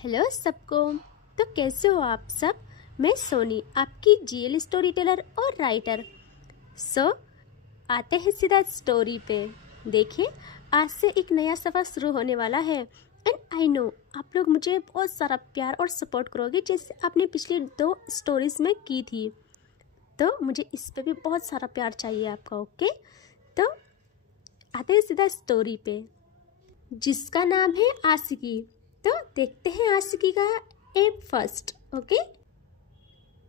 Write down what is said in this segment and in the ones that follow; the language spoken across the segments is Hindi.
हेलो सबको। तो कैसे हो आप सब। मैं सोनी, आपकी जीएल स्टोरी टेलर और राइटर। आते हैं सीधा स्टोरी पे। देखिए, आज से एक नया सफ़र शुरू होने वाला है एंड आई नो आप लोग मुझे बहुत सारा प्यार और सपोर्ट करोगे जैसे आपने पिछली 2 स्टोरीज में की थी। तो मुझे इस पे भी बहुत सारा प्यार चाहिए आपका। ओके, तो आते हैं सीधा स्टोरी पे, जिसका नाम है आशिकी। तो देखते हैं आशिकी का एप फर्स्ट। ओके,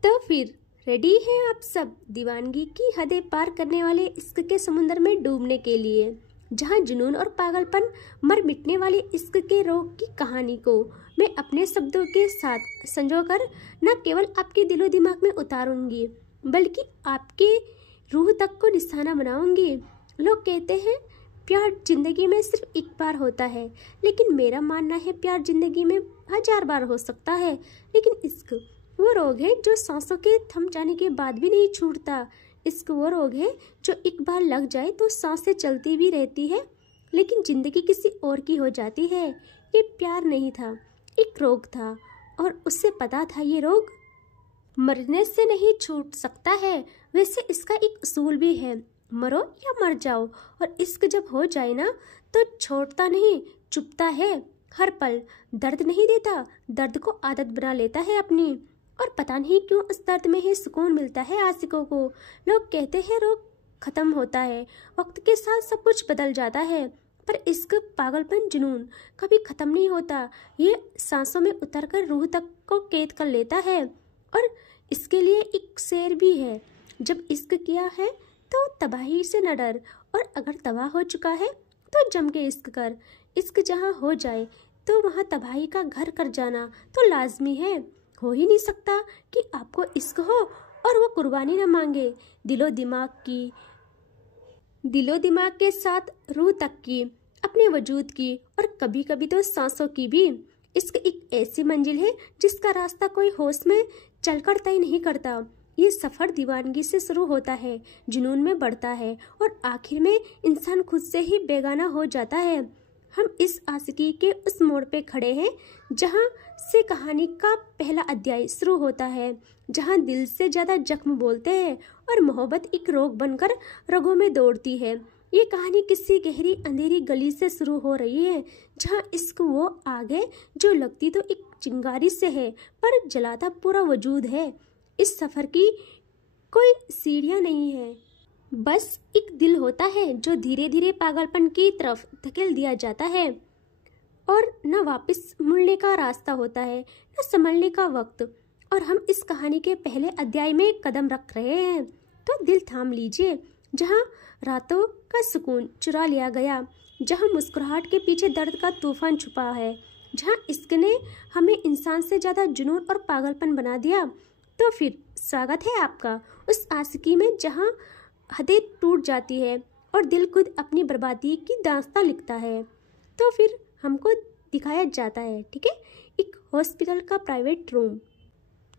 तो फिर रेडी हैं आप सब दीवानगी की हदें पार करने वाले इश्क के समुद्र में डूबने के लिए, जहां जुनून और पागलपन मर मिटने वाले इश्क के रोग की कहानी को मैं अपने शब्दों के साथ संजोकर न केवल आपके दिलो दिमाग में उतारूंगी बल्कि आपके रूह तक को निशाना बनाऊंगी। लोग कहते हैं प्यार जिंदगी में सिर्फ एक बार होता है, लेकिन मेरा मानना है प्यार जिंदगी में 1000 बार हो सकता है। लेकिन इश्क वो रोग है जो सांसों के थम जाने के बाद भी नहीं छूटता। इश्क वो रोग है जो एक बार लग जाए तो सांसें चलती भी रहती है, लेकिन जिंदगी किसी और की हो जाती है। ये प्यार नहीं था, एक रोग था, और उससे पता था ये रोग मरने से नहीं छूट सकता है। वैसे इसका एक उसूल भी है, मरो या मर जाओ। और इश्क जब हो जाए ना तो छोड़ता नहीं, चुपता है। हर पल दर्द नहीं देता, दर्द को आदत बना लेता है अपनी। और पता नहीं क्यों उस दर्द में ही सुकून मिलता है आशिकों को। लोग कहते हैं रोग खत्म होता है, वक्त के साथ सब कुछ बदल जाता है, पर इश्क, पागलपन, जुनून कभी खत्म नहीं होता। ये सांसों में उतरकर रूह तक को कैद कर लेता है। और इसके लिए एक शेर भी है, जब इश्क किया है तो तबाही से न डर, और अगर तबाह हो चुका है तो जम के इश्क कर। इश्क जहाँ हो जाए तो वहाँ तबाही का घर कर जाना तो लाजमी है। हो ही नहीं सकता कि आपको इश्क हो और वो कुर्बानी न मांगे, दिलो दिमाग के साथ रूह तक की, अपने वजूद की, और कभी कभी तो सांसों की भी। इश्क एक ऐसी मंजिल है जिसका रास्ता कोई होश में चलकर तय नहीं करता। ये सफ़र दीवानगी से शुरू होता है, जुनून में बढ़ता है, और आखिर में इंसान खुद से ही बेगाना हो जाता है। हम इस आशिकी के उस मोड़ पे खड़े हैं जहाँ से कहानी का पहला अध्याय शुरू होता है, जहाँ दिल से ज़्यादा जख्म बोलते हैं और मोहब्बत एक रोग बनकर रगों में दौड़ती है। ये कहानी किसी गहरी अंधेरी गली से शुरू हो रही है, जहाँ इश्क वो आगे जो लगती तो एक चिंगारी से है पर जलाता पूरा वजूद है। इस सफ़र की कोई सीढ़ियाँ नहीं है, बस एक दिल होता है जो धीरे धीरे पागलपन की तरफ धकेल दिया जाता है, और न वापस मुड़ने का रास्ता होता है न संभलने का वक्त। और हम इस कहानी के पहले अध्याय में कदम रख रहे हैं, तो दिल थाम लीजिए। जहाँ रातों का सुकून चुरा लिया गया, जहाँ मुस्कुराहट के पीछे दर्द का तूफान छुपा है, जहाँ इश्क ने हमें इंसान से ज़्यादा जुनून और पागलपन बना दिया। तो फिर स्वागत है आपका उस आशिकी में जहाँ हदें टूट जाती है और दिल खुद अपनी बर्बादी की दास्तां लिखता है। तो फिर हमको दिखाया जाता है, ठीक है, एक हॉस्पिटल का प्राइवेट रूम।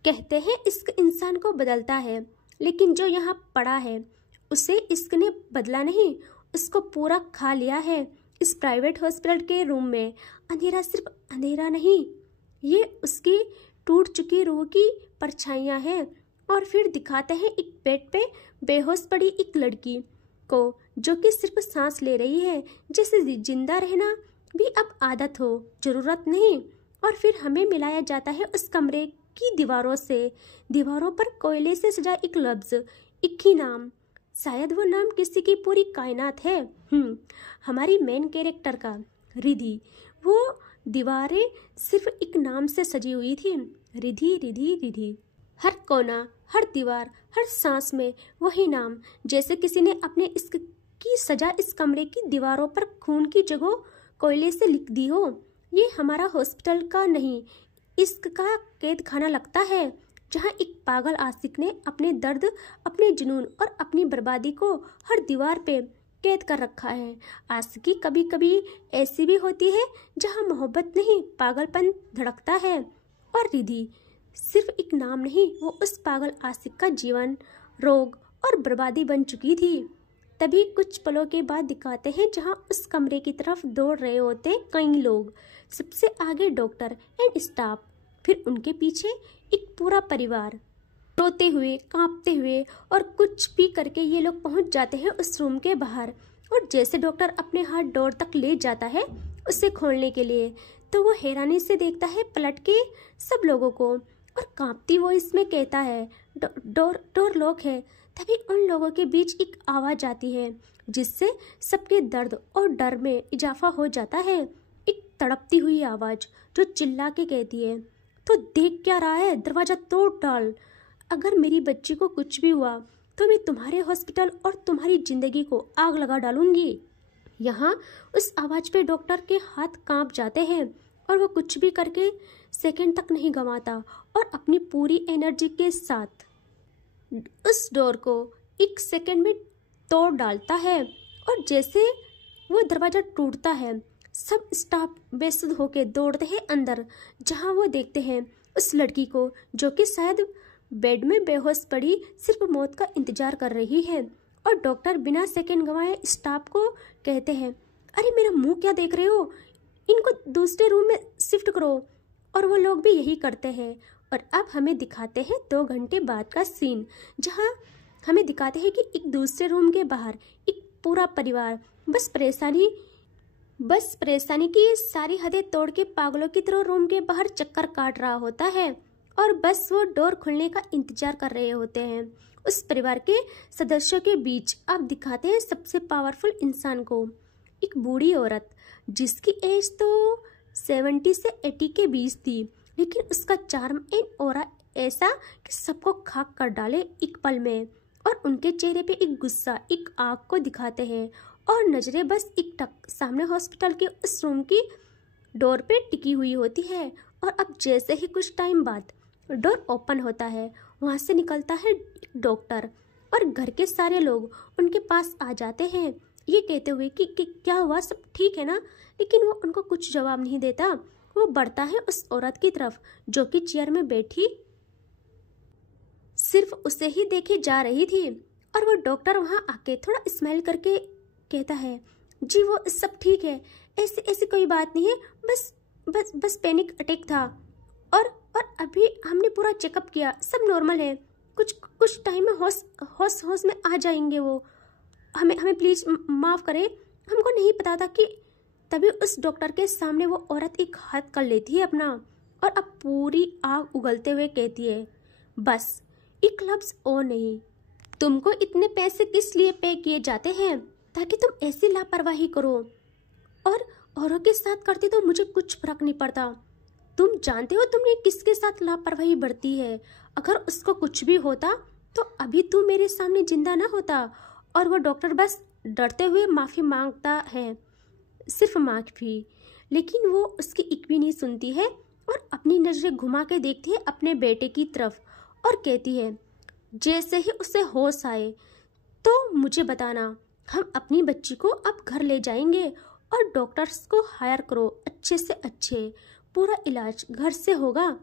कहते हैं इश्क इंसान को बदलता है, लेकिन जो यहाँ पड़ा है उसे इश्क ने बदला नहीं, उसको पूरा खा लिया है। इस प्राइवेट हॉस्पिटल के रूम में अंधेरा सिर्फ अंधेरा नहीं, ये उसकी टूट चुकी रूह की परछाइयाँ हैं। और फिर दिखाते हैं एक बेड पे बेहोश पड़ी एक लड़की को, जो कि सिर्फ सांस ले रही है, जैसे जिंदा रहना भी अब आदत हो, जरूरत नहीं। और फिर हमें मिलाया जाता है उस कमरे की दीवारों से। दीवारों पर कोयले से सजा एक लफ्ज, एक ही नाम। शायद वो नाम किसी की पूरी कायनात है। हमारी मेन कैरेक्टर का, रिधि। वो दीवारें सिर्फ एक नाम से सजी हुई थी, रिधि रिधि रिधि। हर कोना, हर दीवार, हर सांस में वही नाम, जैसे किसी ने अपने इश्क की सजा इस कमरे की दीवारों पर खून की जगह कोयले से लिख दी हो। ये हमारा हॉस्पिटल का नहीं, इश्क का कैद खाना लगता है, जहाँ एक पागल आशिक ने अपने दर्द, अपने जुनून और अपनी बर्बादी को हर दीवार पे कैद कर रखा है। आशिकी कभी कभी ऐसी भी होती है जहाँ मोहब्बत नहीं, पागलपन धड़कता है। और रिधि सिर्फ एक नाम नहीं, वो उस पागल आशिक का जीवन, रोग और बर्बादी बन चुकी थी। तभी कुछ पलों के बाद दिखाते हैं जहाँ उस कमरे की तरफ दौड़ रहे होते कई लोग, सबसे आगे डॉक्टर एंड स्टाफ, फिर उनके पीछे एक पूरा परिवार। रोते हुए, कांपते हुए और कुछ भी करके ये लोग पहुंच जाते हैं उस रूम के बाहर। और जैसे डॉक्टर अपने हाथ डोर तक ले जाता है उसे खोलने के लिए, तो वो हैरानी से देखता है पलट के सब लोगों को और कांपती वॉइस में कहता है, डोर डोर लॉक है। तभी उन लोगों के बीच एक आवाज आती है जिससे सबके दर्द और डर में इजाफा हो जाता है। एक तड़पती हुई आवाज जो चिल्ला के कहती है, तो देख क्या रहा है, दरवाजा तोड़ डाल। अगर मेरी बच्ची को कुछ भी हुआ तो मैं तुम्हारे हॉस्पिटल और तुम्हारी जिंदगी को आग लगा डालूंगी। यहाँ उस आवाज पे डॉक्टर के हाथ कांप जाते हैं और वो कुछ भी करके सेकंड तक नहीं गंवाता और अपनी पूरी एनर्जी के साथ उस डोर को एक सेकंड में तोड़ डालता है। और जैसे वो दरवाजा टूटता है, सब स्टाफ बेसुध होके दौड़ते हैं अंदर, जहाँ वो देखते हैं उस लड़की को जो कि शायद बेड में बेहोश पड़ी सिर्फ मौत का इंतजार कर रही है। और डॉक्टर बिना सेकंड गंवाए स्टाफ को कहते हैं, अरे मेरा मुंह क्या देख रहे हो, इनको दूसरे रूम में शिफ्ट करो। और वो लोग भी यही करते हैं। और अब हमें दिखाते हैं 2 घंटे बाद का सीन, जहां हमें दिखाते हैं कि एक दूसरे रूम के बाहर एक पूरा परिवार बस परेशानी की सारी हदें तोड़ के पागलों की तरह रूम के बाहर चक्कर काट रहा होता है और बस वो डोर खुलने का इंतजार कर रहे होते हैं। उस परिवार के सदस्यों के बीच आप दिखाते हैं सबसे पावरफुल इंसान को, एक बूढ़ी औरत जिसकी एज तो 70 से 80 के बीच थी, लेकिन उसका चार्म एंड ऑरा ऐसा कि सबको खाक कर डाले एक पल में। और उनके चेहरे पे एक गुस्सा, एक आग को दिखाते हैं और नजरें बस एक टक सामने हॉस्पिटल के उस रूम की डोर पे टिकी हुई होती है। और अब जैसे ही कुछ टाइम बाद डोर ओपन होता है, वहाँ से निकलता है डॉक्टर और घर के सारे लोग उनके पास आ जाते हैं ये कहते हुए कि क्या हुआ, सब ठीक है ना। लेकिन वो उनको कुछ जवाब नहीं देता। वो बढ़ता है उस औरत की तरफ जो कि चेयर में बैठी सिर्फ उसे ही देखे जा रही थी। और वो डॉक्टर वहाँ आके थोड़ा स्माइल करके कहता है, जी वो सब ठीक है, ऐसी कोई बात नहीं है, बस पैनिक अटैक था और अभी हमने पूरा चेकअप किया, सब नॉर्मल है, कुछ टाइम में होश में आ जाएंगे वो, हमें प्लीज माफ करें, हमको नहीं पता था कि। तभी उस डॉक्टर के सामने वो औरत एक हाथ कर लेती है अपना और अब पूरी आग उगलते हुए कहती है, बस एक लफ्ज और नहीं, तुमको इतने पैसे किस लिए पे किए जाते हैं ताकि तुम ऐसी लापरवाही करो, और औरों के साथ करती तो मुझे कुछ फर्क नहीं पड़ता। तुम जानते हो तुमने किसके साथ लापरवाही बरती है, अगर उसको कुछ भी होता तो अभी तू मेरे सामने जिंदा ना होता। और वो डॉक्टर बस डरते हुए माफ़ी मांगता है, सिर्फ माफ़ी, लेकिन वो उसकी एक भी नहीं सुनती है और अपनी नज़रें घुमा के देखती है अपने बेटे की तरफ और कहती है, जैसे ही उसे होश आए तो मुझे बताना, हम अपनी बच्ची को अब घर ले जाएंगे और डॉक्टर्स को हायर करो, अच्छे से अच्छे, पूरा इलाज घर से होगा।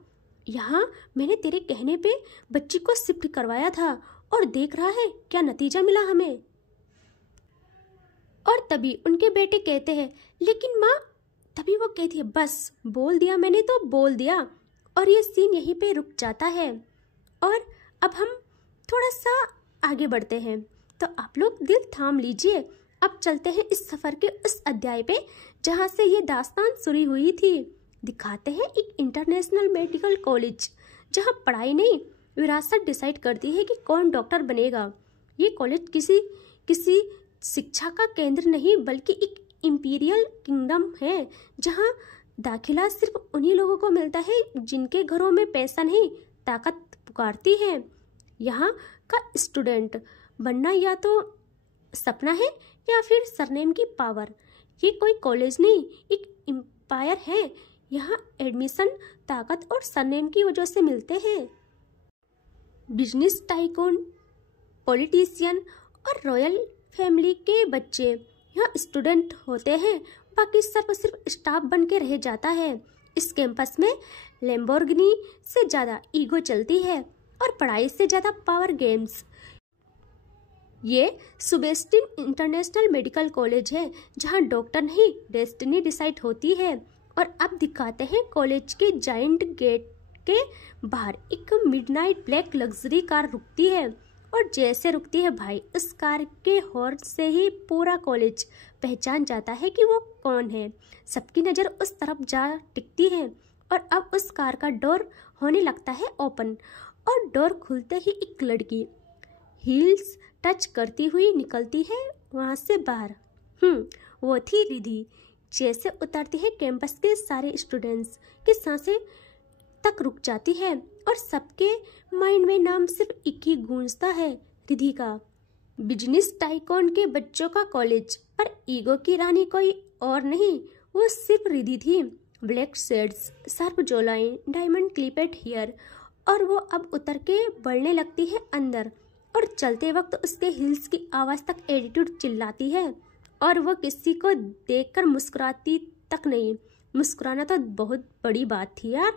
यहाँ मैंने तेरे कहने पे बच्ची को शिफ्ट करवाया था और देख रहा है क्या नतीजा मिला हमें। और तभी उनके बेटे कहते हैं, लेकिन माँ, तभी वो कहती है, बस बोल दिया मैंने तो बोल दिया। और ये सीन यहीं पे रुक जाता है। और अब हम थोड़ा सा आगे बढ़ते हैं, तो आप लोग दिल थाम लीजिए, अब चलते हैं इस सफर के उस अध्याय पे जहाँ से ये दास्तान शुरू हुई थी। दिखाते हैं एक इंटरनेशनल मेडिकल कॉलेज जहाँ पढ़ाई नहीं विरासत डिसाइड करती है कि कौन डॉक्टर बनेगा। ये कॉलेज किसी शिक्षा का केंद्र नहीं बल्कि एक इंपीरियल किंगडम है जहाँ दाखिला सिर्फ उन्हीं लोगों को मिलता है जिनके घरों में पैसा नहीं ताकत पुकारती है। यहाँ का स्टूडेंट बनना या तो सपना है या फिर सरनेम की पावर। ये कोई कॉलेज नहीं, एक एम्पायर है। यहाँ एडमिशन ताकत और सरनेम की वजह से मिलते हैं। बिजनेस टाइकून, पॉलिटिशियन और रॉयल फैमिली के बच्चे यहाँ स्टूडेंट होते हैं, बाकी सिर्फ स्टाफ बन के रह जाता है। इस कैंपस में लैम्बोर्गिनी से ज़्यादा ईगो चलती है और पढ़ाई से ज़्यादा पावर गेम्स। ये सुबेस्टिन इंटरनेशनल मेडिकल कॉलेज है जहाँ डॉक्टर नहीं डेस्टिनी डिसाइड होती है। और अब दिखाते हैं कॉलेज के जाइंट गेट के बाहर एक मिडनाइट ब्लैक लग्जरी कार रुकती है। और जैसे रुकती है भाई, उस कार के हॉर्न से ही पूरा कॉलेज पहचान जाता है कि वो कौन है। सबकी नज़र उस तरफ जा टिकती है और अब उस कार का डोर होने लगता है ओपन। और डोर खुलते ही एक लड़की हील्स टच करती हुई निकलती है वहाँ से बाहर। वो थी रिधि। जैसे उतरती है, कैंपस के सारे स्टूडेंट्स की सांसें तक रुक जाती है और सबके माइंड में नाम सिर्फ एक ही गूंजता है, रिधि का। बिजनेस टाइकॉन के बच्चों का कॉलेज, पर ईगो की रानी कोई और नहीं, वो सिर्फ रिधि थी। Black shades, sharp jawline, diamond clipped hair, और वो अब उतर के बढ़ने लगती है अंदर। और चलते वक्त उसके हिल्स की आवाज़ तक एटीट्यूड चिल्लाती है और वो किसी को देखकर मुस्कुराती तक नहीं। मुस्कुराना तो बहुत बड़ी बात थी यार,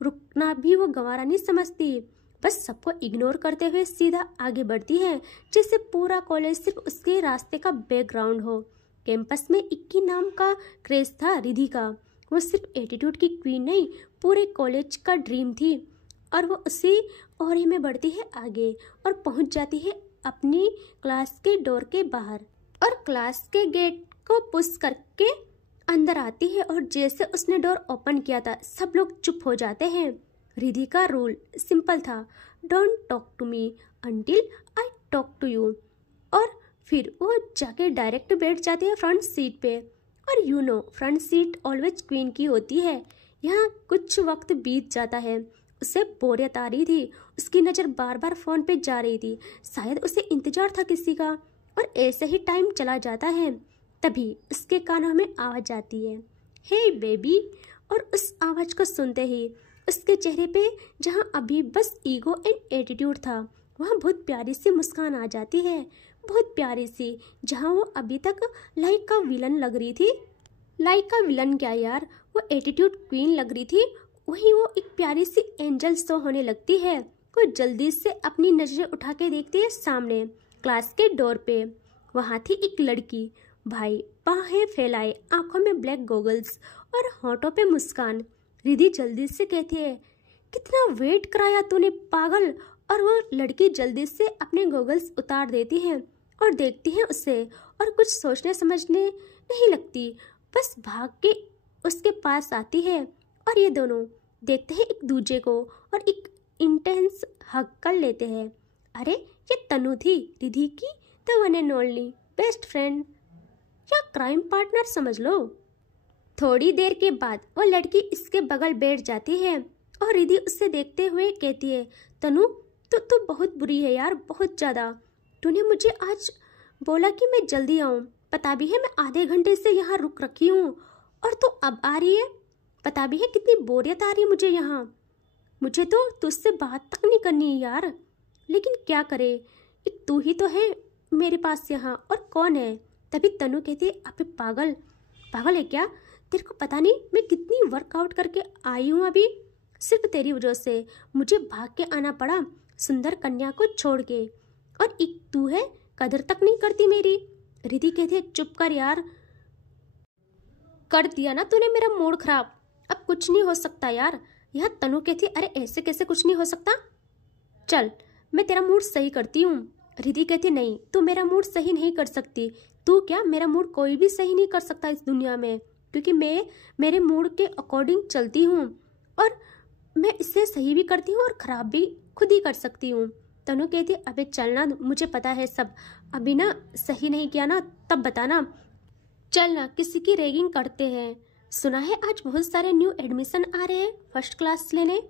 रुकना भी वो गंवारा नहीं समझती। बस सबको इग्नोर करते हुए सीधा आगे बढ़ती है, जैसे पूरा कॉलेज सिर्फ उसके रास्ते का बैकग्राउंड हो। कैंपस में इक्की नाम का क्रेज था रिधि का। वो सिर्फ एटीट्यूड की क्वीन नहीं, पूरे कॉलेज का ड्रीम थी। और वो उसी ओरे में बढ़ती है आगे और पहुंच जाती है अपनी क्लास के डोर के बाहर और क्लास के गेट को पुश करके अंदर आती है। और जैसे उसने डोर ओपन किया था, सब लोग चुप हो जाते हैं। रिधि का रूल सिंपल था, don't talk to me until I talk to you. और फिर वो जाके डायरेक्ट बैठ जाती है फ्रंट सीट पे। और फ्रंट सीट ऑलवेज क्वीन की होती है। यहाँ कुछ वक्त बीत जाता है, उसे बोरियत आ रही थी। उसकी नज़र बार बार फ़ोन पे जा रही थी, शायद उसे इंतजार था किसी का। और ऐसे ही टाइम चला जाता है। तभी उसके कानों में आवाज़ आती है, हे बेबी। और उस आवाज़ को सुनते ही उसके चेहरे पे, जहाँ अभी बस ईगो एंड एटीट्यूड था, वहाँ बहुत प्यारी सी मुस्कान आ जाती है। बहुत प्यारी सी, जहाँ वो अभी तक लाइक का विलन लग रही थी। लाइक का विलन क्या यार, वो एटीट्यूड क्वीन लग रही थी, वहीं वो एक प्यारी सी एंजल शो होने लगती है। वो जल्दी से अपनी नजरें उठा के देखती है सामने क्लास के डोर पे। वहाँ थी एक लड़की, भाई बाहें फैलाए, आंखों में ब्लैक गॉगल्स और होठों पे मुस्कान। रिधि जल्दी से कहती है, कितना वेट कराया तूने पागल। और वो लड़की जल्दी से अपने गॉगल्स उतार देती है और देखती है उसे, और कुछ सोचने समझने नहीं लगती, बस भाग के उसके पास आती है। और ये दोनों देखते हैं एक दूजे को और एक इंटेंस हग कर लेते हैं। अरे ये तनु थी, रिधि की the one and only best friend या क्राइम पार्टनर समझ लो। थोड़ी देर के बाद वो लड़की इसके बगल बैठ जाती है और रिधि उससे देखते हुए कहती है, तनु तू बहुत बुरी है यार, बहुत ज़्यादा। तूने मुझे आज बोला कि मैं जल्दी आऊँ, पता भी है मैं आधे घंटे से यहाँ रुक रखी हूँ, और तू अब आ रही है। पता भी है कितनी बोरियत आ रही है मुझे यहाँ। मुझे तो तुझसे बात तक नहीं करनी है यार, लेकिन क्या करे, एक तू ही तो है मेरे पास यहाँ, और कौन है। तभी तनु कहती है, अबे पागल है क्या, तेरे को पता नहीं मैं कितनी वर्कआउट करके आई हूँ अभी। सिर्फ तेरी वजह से मुझे भाग के आना पड़ा सुंदर कन्या को छोड़ के, और एक तू है कदर तक नहीं करती मेरी। रिधि कहती है, चुप कर यार, कर दिया ना तूने मेरा मूड खराब, अब कुछ नहीं हो सकता यार। यह तनु कहती, अरे ऐसे कैसे कुछ नहीं हो सकता, चल मैं तेरा मूड सही करती हूँ। रिधि कहती, नहीं तू मेरा मूड सही नहीं कर सकती। तू क्या, मेरा मूड कोई भी सही नहीं कर सकता इस दुनिया में, क्योंकि मैं मेरे मूड के अकॉर्डिंग चलती हूँ, और मैं इससे सही भी करती हूँ और ख़राब भी खुद ही कर सकती हूँ। तनु कहती, अबे चलना, मुझे पता है सब, अभी ना सही नहीं किया ना तब बताना, चल ना किसी की रैगिंग करते हैं। सुना है आज बहुत सारे न्यू एडमिशन आ रहे हैं फर्स्ट क्लास लेने,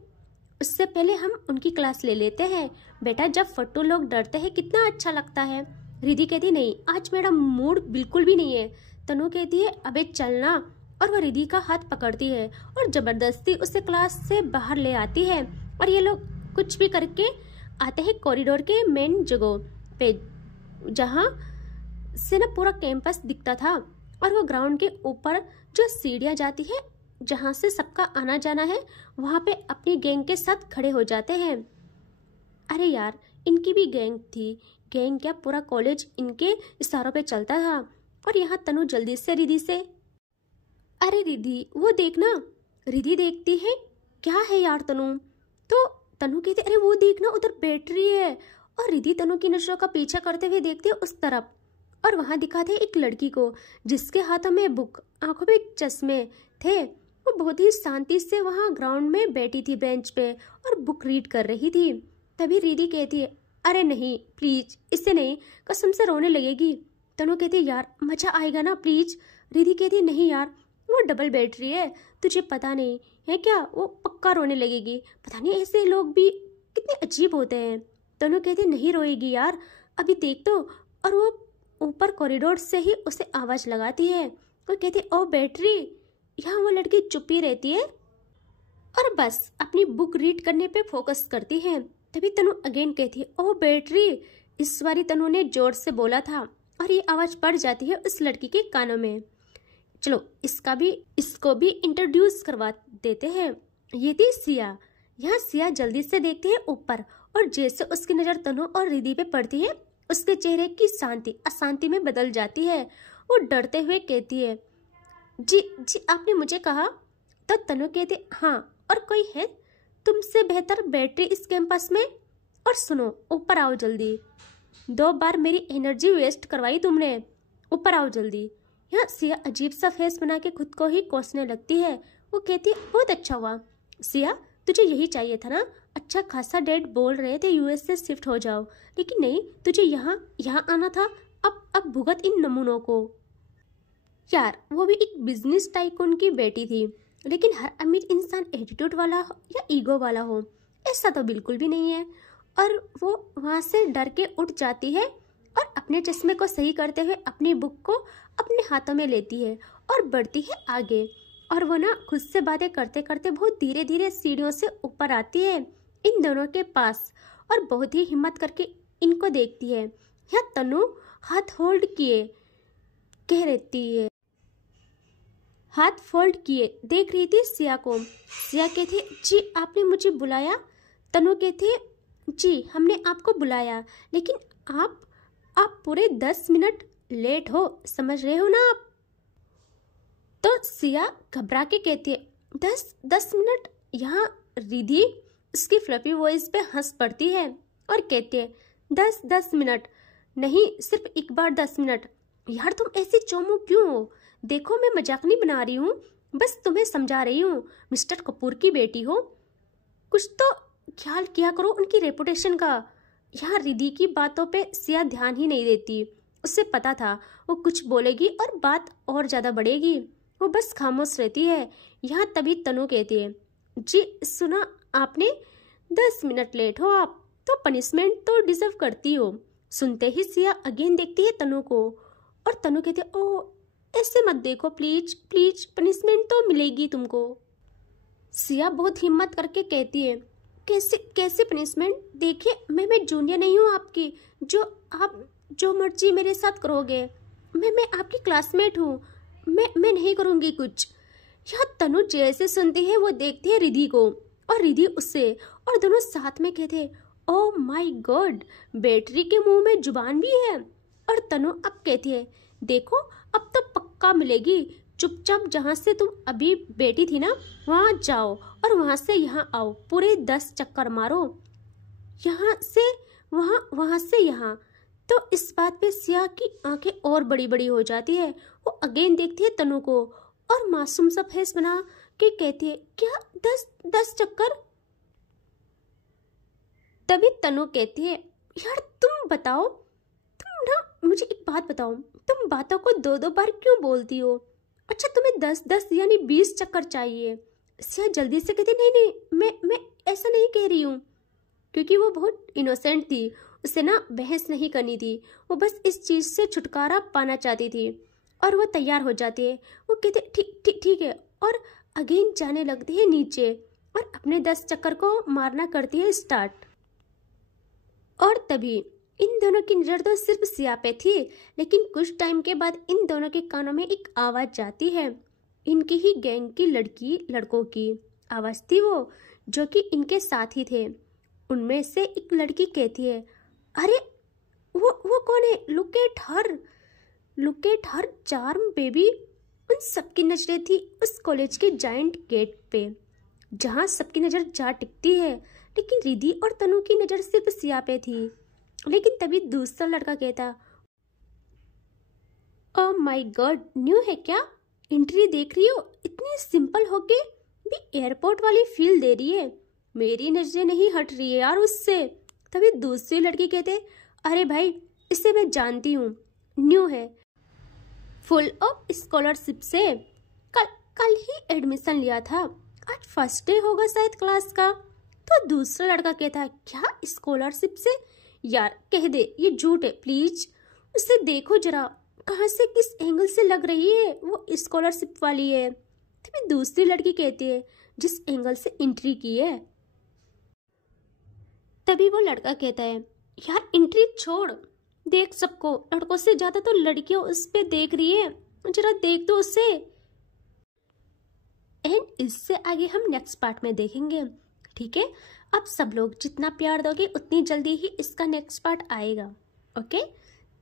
उससे पहले हम उनकी क्लास ले लेते हैं। बेटा जब फट्टू लोग डरते हैं कितना अच्छा लगता है। रिधि कहती, नहीं आज मेरा मूड बिल्कुल भी नहीं है। तनु कहती है, अबे चलना, और वह रिधि का हाथ पकड़ती है और ज़बरदस्ती उसे क्लास से बाहर ले आती है। और ये लोग कुछ भी करके आते हैं कॉरिडोर के मेन जगह पे, जहाँ से ना पूरा कैंपस दिखता था, और वो ग्राउंड के ऊपर जो सीढ़ियाँ जाती है जहाँ से सबका आना जाना है, वहाँ पे अपनी गैंग के साथ खड़े हो जाते हैं। अरे यार इनकी भी गैंग थी, गैंग क्या पूरा कॉलेज इनके इशारों पे चलता था। और यहाँ तनु जल्दी से रिधि से अरे रिधि वो देखना। रिधि देखती है, क्या है यार तनु? तो तनु कहती अरे वो देखना उधर बैटरी है। और रिधि तनु की नजरों का पीछा करते हुए देखती है उस तरफ, और वहां दिखाते एक लड़की को जिसके हाथों में बुक, आंखों में चश्मे थे। वो बहुत ही शांति से वहां ग्राउंड में बैठी थी बेंच पे और बुक रीड कर रही थी। तभी रिधि कहती है अरे नहीं प्लीज, इससे नहीं, कसम से रोने लगेगी। तनु कहती है यार मजा आएगा ना प्लीज। रिधि कहती है नहीं यार, वो डबल बैटरी है, तुझे पता नहीं है क्या, वो पक्का रोने लगेगी। पता नहीं ऐसे लोग भी कितने अजीब होते हैं। तनु कहती है नहीं रोएगी यार, अभी देख तो। और वो ऊपर कॉरिडोर से ही उसे आवाज लगाती है। वो कहती है ओ बैटरी। यहाँ वो लड़की चुप ही रहती है और बस अपनी बुक रीड करने पे फोकस करती है। तभी तनु अगेन कहती है ओ बैटरी। इस बारी तनु ने जोर से बोला था और ये आवाज पड़ जाती है उस लड़की के कानों में। चलो इसको भी इंट्रोड्यूस करवा देते हैं। ये थी सिया। यहाँ सिया जल्दी से देखती है ऊपर, और जैसे उसकी नजर तनु और रिधि पे पड़ती है उसके चेहरे की शांति अशांति में बदल जाती है। वो डरते हुए कहती है जी जी आपने मुझे कहा? तो तनु कहती हाँ, और कोई है तुमसे बेहतर बैटरी इस कैंपस में? और सुनो ऊपर आओ जल्दी, 2 बार मेरी एनर्जी वेस्ट करवाई तुमने, ऊपर आओ जल्दी। यहाँ सिया अजीब सा फेस बना के खुद को ही कोसने लगती है। वो कहती है बहुत अच्छा हुआ सिया, तुझे यही चाहिए था ना। अच्छा खासा डैड बोल रहे थे यूएस से शिफ्ट हो जाओ, लेकिन नहीं, तुझे यहाँ आना था। अब भुगत इन नमूनों को। यार वो भी एक बिजनेस टाइकून की बेटी थी, लेकिन हर अमीर इंसान एटीट्यूड वाला हो या ईगो वाला हो, ऐसा तो बिल्कुल भी नहीं है। और वो वहां से डर के उठ जाती है और अपने चश्मे को सही करते हुए अपनी बुक को अपने हाथों में लेती है और बढ़ती है आगे। और वो ना खुद से बातें करते करते बहुत धीरे धीरे सीढ़ियों से ऊपर आती है इन दोनों के पास, और बहुत ही हिम्मत करके इनको देखती है। यहाँ तनु हाथ होल्ड किए कह रहती है, हाथ फोल्ड किए देख रही थी सिया को। सिया कहती जी आपने मुझे बुलाया? तनु कहती जी हमने आपको बुलाया, लेकिन आप पूरे 10 मिनट लेट हो, समझ रहे हो ना आप? तो सिया घबरा के कहती है 10 मिनट? यहाँ रिधि उसकी फ्लफी वॉइस पे हंस पड़ती है और कहती है 10 मिनट नहीं, सिर्फ एक बार 10 मिनट। यार तुम ऐसी चोमू क्यों हो? देखो मैं मजाक नहीं बना रही हूँ, बस तुम्हें समझा रही हूँ। मिस्टर कपूर की बेटी हो, कुछ तो ख्याल किया करो उनकी रेपुटेशन का। यहाँ रिधि की बातों पे सिया ध्यान ही नहीं देती। उसे पता था वो कुछ बोलेगी और बात और ज्यादा बढ़ेगी, वो बस खामोश रहती है। यहाँ तभी तनु कहती है जी सुना आपने, 10 मिनट लेट हो आप तो पनिशमेंट तो डिजर्व करती हो। सुनते ही सिया अगेन देखती है तनु को, और तनु कहती है ओ ऐसे मत देखो प्लीज प्लीज, पनिशमेंट तो मिलेगी तुमको। सिया बहुत हिम्मत करके कहती है कैसे पनिशमेंट? देखिए मैं जूनियर नहीं हूँ आपकी, आप जो मर्जी मेरे साथ करोगे। मैं आपकी क्लासमेट हूँ, मैं नहीं करूँगी कुछ। यहाँ तनु जैसे सुनती है वो देखती है रिधि को और रिधि उससे, और दोनों साथ में कहते हैं ओ माय गॉड, बैटरी के मुंह में जुबान भी है। और तनु अब कहती है देखो अब तो पक्का मिलेगी, चुपचाप जहाँ से तुम अभी बैठी थी ना वहाँ जाओ और वहाँ से यहाँ आओ, पूरे 10 चक्कर मारो, यहाँ से वहाँ वहाँ से यहाँ। तो इस बात पे सिया की आंखें और बड़ी बड़ी हो जाती है। वो अगेन देखती है तनु को और मासूम सा फेस बना के कहती है क्या 10 चक्कर? तभी तनु कहती है यार तुम बताओ, तुम ना मुझे एक बात बताओ, तुम बातों को 2 बार क्यों बोलती हो? अच्छा तुम्हें 10 यानी 20 चक्कर चाहिए? सिया जल्दी से कहती नहीं मैं ऐसा नहीं कह रही हूँ, क्योंकि वो बहुत इनोसेंट थी, उसे ना बहस नहीं करनी थी, वो बस इस चीज से छुटकारा पाना चाहती थी। और वो तैयार हो जाती है, वो कहते ठीक है, और अगेन जाने लगती है नीचे और अपने 10 चक्कर को मारना करती है स्टार्ट। और तभी इन दोनों की नजर तो सिर्फ सिया पे थी, लेकिन कुछ टाइम के बाद इन दोनों के कानों में एक आवाज जाती है, इनकी ही गैंग की लड़कों की आवाज थी वो, जो कि इनके साथ ही थे। उनमें से एक लड़की कहती है अरे वो कौन है? Look at her charm baby. उन सबकी नजरें थी उस कॉलेज के जायंट गेट पे, जहां सबकी नजर जा टिकती है, लेकिन रिद्धि और तनु की नजर सिर्फ सिया पे थी। लेकिन तभी दूसरा लड़का कहता, ओह माय गॉड, न्यू है क्या? एंट्री देख रही हो? इतनी सिंपल होके भी एयरपोर्ट वाली फील दे रही है। मेरी नजरें नहीं हट रही है यार उससे। तभी दूसरी लड़की कहते, अरे भाई इसे मैं जानती हूँ, न्यू है, फुल ऑफ स्कॉलरशिप से कल कल ही एडमिशन लिया था, आज फर्स्ट डे होगा शायद क्लास का। तो दूसरा लड़का कहता, क्या स्कॉलरशिप से? यार कह दे ये झूठ है प्लीज, उसे देखो जरा कहाँ से किस एंगल से लग रही है वो स्कॉलरशिप वाली है। तभी दूसरी लड़की कहती है, जिस एंगल से एंट्री की है। तभी वो लड़का कहता है, यार एंट्री छोड़, देख सबको, लड़कों से ज्यादा तो लड़कियां उस पे देख रही है, जरा देख दो उसे। एंड इससे आगे हम नेक्स्ट पार्ट में देखेंगे, ठीक है। अब सब लोग जितना प्यार दोगे उतनी जल्दी ही इसका नेक्स्ट पार्ट आएगा। ओके,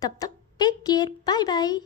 तब तक टेक केयर, बाय बाय।